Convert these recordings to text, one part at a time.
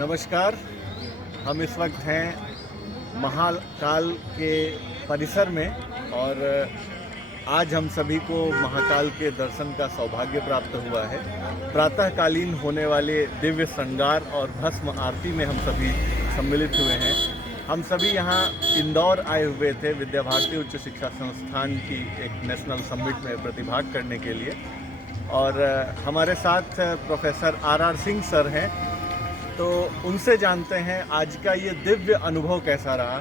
नमस्कार। हम इस वक्त हैं महाकाल के परिसर में और आज हम सभी को महाकाल के दर्शन का सौभाग्य प्राप्त हुआ है। प्रातःकालीन होने वाले दिव्य श्रृंगार और भस्म आरती में हम सभी सम्मिलित हुए हैं। हम सभी यहाँ इंदौर आए हुए थे विद्या भारती उच्च शिक्षा संस्थान की एक नेशनल समिट में प्रतिभाग करने के लिए और हमारे साथ प्रोफेसर आर सिंह सर हैं, तो उनसे जानते हैं आज का ये दिव्य अनुभव कैसा रहा।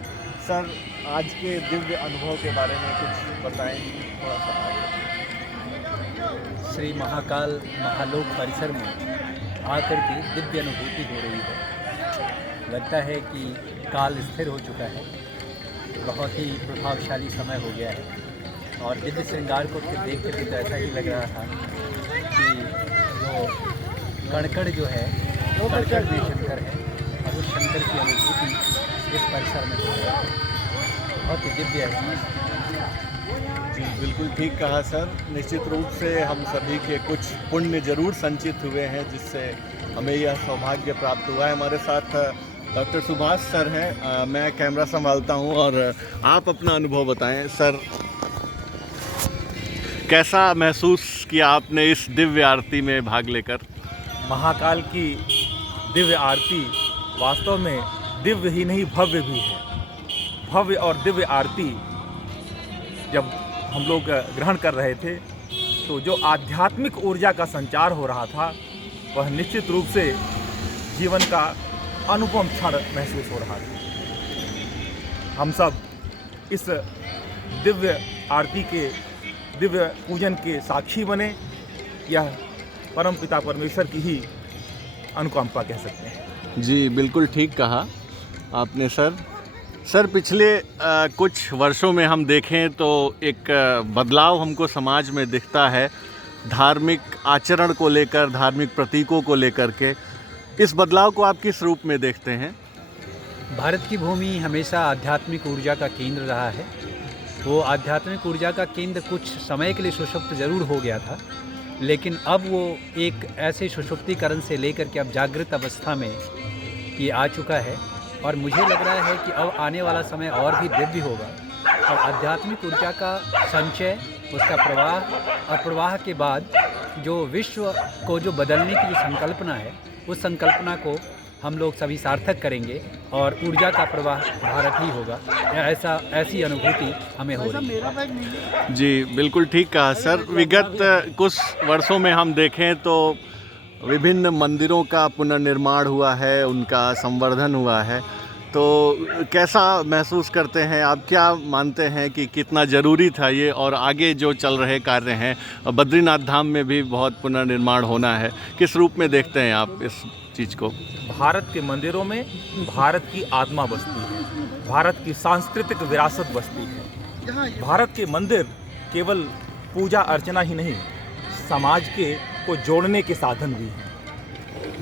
सर, आज के दिव्य अनुभव के बारे में कुछ बताएं थोड़ा सा। श्री महाकाल महालोक परिसर में आकर के दिव्य अनुभूति हो रही है। लगता है कि काल स्थिर हो चुका है। बहुत ही प्रभावशाली समय हो गया है और दिव्य श्रृंगार को देख कर तो ऐसा ही लग रहा था कि जो कणकण जो है वो कणकण भी शंकर है और उस शंकर की अनुभूति इस परिसर में हो रही है। बहुत ही दिव्य है। जी, बिल्कुल ठीक कहा सर। निश्चित रूप से हम सभी के कुछ पुण्य जरूर संचित हुए हैं जिससे हमें यह सौभाग्य प्राप्त हुआ है। हमारे साथ डॉक्टर सुभाष सर हैं। मैं कैमरा संभालता हूं और आप अपना अनुभव बताएं। सर, कैसा महसूस किया आपने इस दिव्य आरती में भाग लेकर? महाकाल की दिव्य आरती वास्तव में दिव्य ही नहीं भव्य भी है। भव्य और दिव्य आरती जब हम लोग ग्रहण कर रहे थे तो जो आध्यात्मिक ऊर्जा का संचार हो रहा था वह निश्चित रूप से जीवन का अनुपम क्षण महसूस हो रहा था। हम सब इस दिव्य आरती के दिव्य पूजन के साक्षी बने। यह परम पिता परमेश्वर की ही अनुकंपा कह सकते हैं। जी, बिल्कुल ठीक कहा आपने सर। पिछले कुछ वर्षों में हम देखें तो एक बदलाव हमको समाज में दिखता है धार्मिक आचरण को लेकर, धार्मिक प्रतीकों को लेकर के। इस बदलाव को आप किस रूप में देखते हैं? भारत की भूमि हमेशा आध्यात्मिक ऊर्जा का केंद्र रहा है। वो आध्यात्मिक ऊर्जा का केंद्र कुछ समय के लिए सुषुप्त जरूर हो गया था, लेकिन अब वो एक ऐसे सुषुप्तीकरण से लेकर के अब जागृत अवस्था में ये आ चुका है और मुझे लग रहा है कि अब आने वाला समय और भी दिव्य होगा और आध्यात्मिक ऊर्जा का संचय, उसका प्रवाह और प्रवाह के बाद जो विश्व को जो बदलने की जो संकल्पना है उस संकल्पना को हम लोग सभी सार्थक करेंगे और ऊर्जा का प्रवाह भारत ही होगा। ऐसी अनुभूति हमें हो रही है। जी, बिल्कुल ठीक कहा सर। विगत कुछ वर्षों में हम देखें तो विभिन्न मंदिरों का पुनर्निर्माण हुआ है, उनका संवर्धन हुआ है। तो कैसा महसूस करते हैं आप? क्या मानते हैं कि कितना ज़रूरी था ये और आगे जो चल रहे कार्य हैं, बद्रीनाथ धाम में भी बहुत पुनर्निर्माण होना है, किस रूप में देखते हैं आप इस चीज़ को? भारत के मंदिरों में भारत की आत्मा बसती है, भारत की सांस्कृतिक विरासत बसती है। भारत के मंदिर केवल पूजा अर्चना ही नहीं, समाज के को जोड़ने के साधन भी हैं।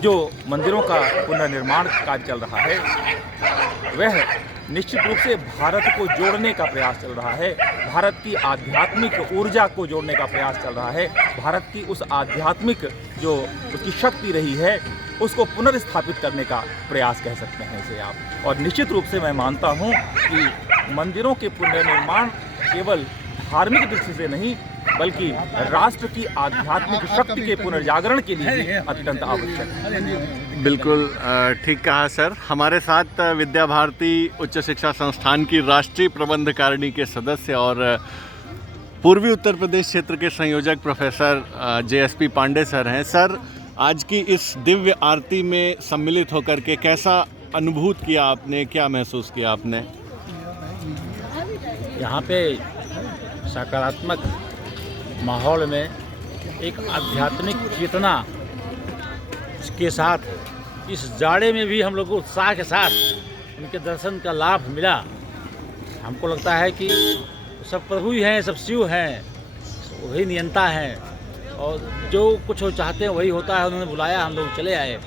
जो मंदिरों का पुनर्निर्माण कार्य चल रहा है वह निश्चित रूप से भारत को जोड़ने का प्रयास चल रहा है। भारत की आध्यात्मिक ऊर्जा को जोड़ने का प्रयास चल रहा है। भारत की उस आध्यात्मिक जो उसकी शक्ति रही है उसको पुनर्स्थापित करने का प्रयास कह सकते हैं इसे आप। और निश्चित रूप से मैं मानता हूँ कि मंदिरों के पुनर्निर्माण केवल धार्मिक दृष्टि से नहीं बल्कि राष्ट्र की आध्यात्मिक शक्ति के पुनर्जागरण के लिए भी अत्यंत आवश्यक है। बिल्कुल ठीक कहा सर। हमारे साथ विद्या भारती उच्च शिक्षा संस्थान की राष्ट्रीय प्रबंधकारिणी के सदस्य और पूर्वी उत्तर प्रदेश क्षेत्र के संयोजक प्रोफेसर JSP पांडे सर हैं। सर, आज की इस दिव्य आरती में सम्मिलित होकर के कैसा अनुभूत किया आपने, क्या महसूस किया आपने? यहाँ पे सकारात्मक माहौल में एक आध्यात्मिक चेतना के साथ इस जाड़े में भी हम लोग को उत्साह के साथ उनके दर्शन का लाभ मिला। हमको लगता है कि सब प्रभु ही हैं, सब शिव हैं, वही नियंता हैं और जो कुछ वो चाहते हैं वही होता है। उन्होंने बुलाया, हम लोग चले आए।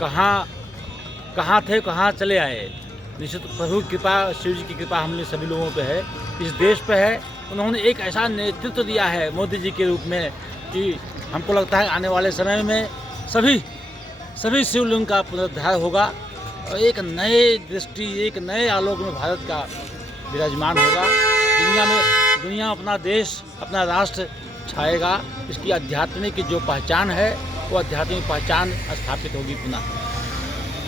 कहाँ थे, कहाँ चले आए। निश्चित प्रभु की कृपा, शिव जी की कृपा हमने सभी लोगों पे है, इस देश पे है। उन्होंने एक ऐसा नेतृत्व दिया है मोदी जी के रूप में कि हमको लगता है आने वाले समय में सभी शिवलिंग का पुनरुद्धार होगा और एक नए दृष्टि, एक नए आलोक में भारत का विराजमान होगा। दुनिया में अपना देश, अपना राष्ट्र छाएगा। इसकी आध्यात्मिक जो पहचान है वो आध्यात्मिक पहचान स्थापित होगी पुनः।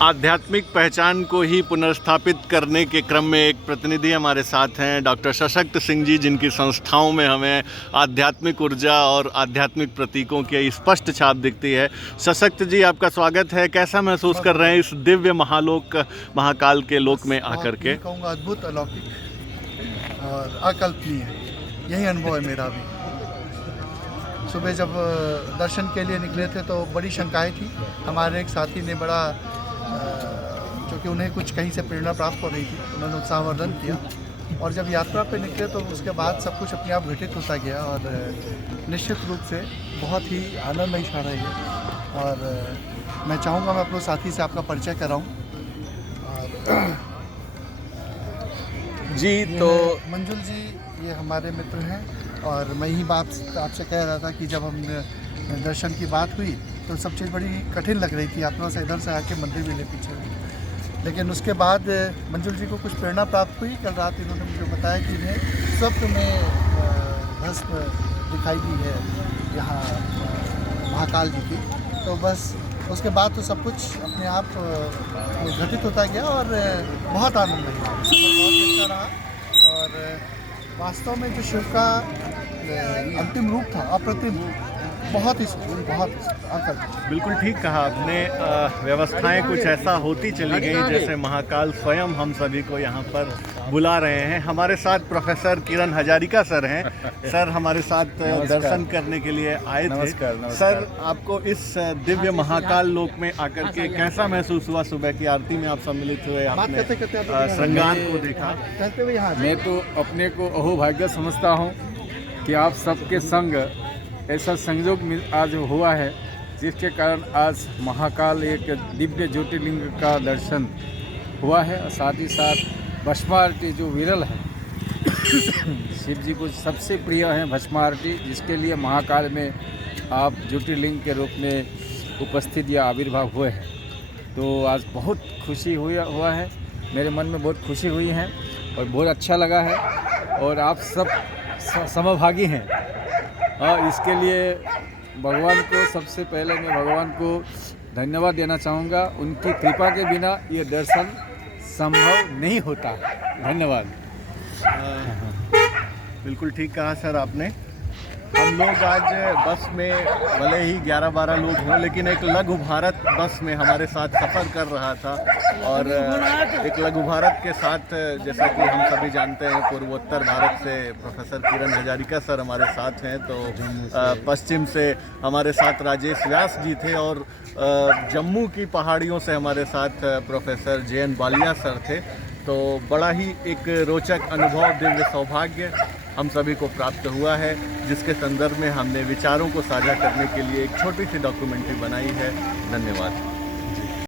आध्यात्मिक पहचान को ही पुनर्स्थापित करने के क्रम में एक प्रतिनिधि हमारे साथ हैं, डॉक्टर सशक्त सिंह जी, जिनकी संस्थाओं में हमें आध्यात्मिक ऊर्जा और आध्यात्मिक प्रतीकों की स्पष्ट छाप दिखती है। सशक्त जी, आपका स्वागत है। कैसा महसूस कर रहे हैं इस दिव्य महालोक महाकाल के लोक में आकर के? कहूँगा अद्भुत, अलौकिक और अकल्पनीय, यही अनुभव है मेरा भी। सुबह जब दर्शन के लिए निकले थे तो बड़ी शंकाएं थी। हमारे एक साथी ने बड़ा, क्योंकि उन्हें कुछ कहीं से प्रेरणा प्राप्त हो रही थी, उन्होंने उत्साहवर्धन किया और जब यात्रा पे निकले तो उसके बाद सब कुछ अपने आप घटित होता गया और निश्चित रूप से बहुत ही आनंदमय क्षण है ये। और मैं चाहूँगा मैं अपने साथी से आपका परिचय कराऊँ। जी, तो मंजुल जी ये हमारे मित्र हैं और मैं यही बात आपसे कह रहा था कि जब हम दर्शन की बात हुई तो सब चीज़ बड़ी कठिन लग रही थी। यात्रा से इधर से आके मंदिर भी ले पीछे, लेकिन उसके बाद मंजुल जी को कुछ प्रेरणा प्राप्त हुई। कल रात इन्होंने मुझे बताया कि इन्हें स्वप्न में भस्म दिखाई दी है यहाँ महाकाल जी की। तो बस उसके बाद तो सब कुछ अपने आप घटित होता गया और बहुत आनंद आया, बहुत अच्छा रहा। और वास्तव में जो शिव का अंतिम रूप था अप्रतिम, बहुत ही बिल्कुल ठीक कहा आपने। व्यवस्थाएं कुछ ऐसा होती चली गई जैसे महाकाल स्वयं हम सभी को यहाँ पर बुला रहे हैं। हमारे साथ प्रोफेसर किरण हजारिका सर हैं। सर हमारे साथ दर्शन करने के लिए आए थे। सर, आपको इस दिव्य महाकाल लोक में आकर के कैसा महसूस हुआ? सुबह की आरती में आप सम्मिलित हुए, आपने श्रृंगार को देखा। मैं तो अपने को अहोभाग्य समझता हूँ कि आप सबके संग ऐसा संयोग आज हुआ है, जिसके कारण आज महाकाल एक दिव्य ज्योतिर्लिंग का दर्शन हुआ है। और साथ ही साथ भस्म आरती जो विरल है, शिव जी को सबसे प्रिय है भस्म आरती, जिसके लिए महाकाल में आप ज्योतिर्लिंग के रूप में उपस्थित या आविर्भाव हुए हैं। तो आज बहुत खुशी हुआ है, मेरे मन में बहुत खुशी हुई है और बहुत अच्छा लगा है। और आप सब समभागी हैं और इसके लिए भगवान को, सबसे पहले मैं भगवान को धन्यवाद देना चाहूँगा। उनकी कृपा के बिना ये दर्शन संभव नहीं होता। धन्यवाद। बिल्कुल ठीक कहा सर आपने। हम लोग आज बस में भले ही 11-12 लोग हों, लेकिन एक लघु भारत बस में हमारे साथ सफ़र कर रहा था। और एक लघु भारत के साथ, जैसा कि हम सभी जानते हैं, पूर्वोत्तर भारत से प्रोफेसर किरण हजारिका सर हमारे साथ हैं, तो पश्चिम से हमारे साथ राजेश व्यास जी थे और जम्मू की पहाड़ियों से हमारे साथ प्रोफेसर JN बालिया सर थे। तो बड़ा ही एक रोचक अनुभव, दिव्य सौभाग्य हम सभी को प्राप्त हुआ है, जिसके संदर्भ में हमने विचारों को साझा करने के लिए एक छोटी सी डॉक्यूमेंट्री बनाई है। धन्यवाद।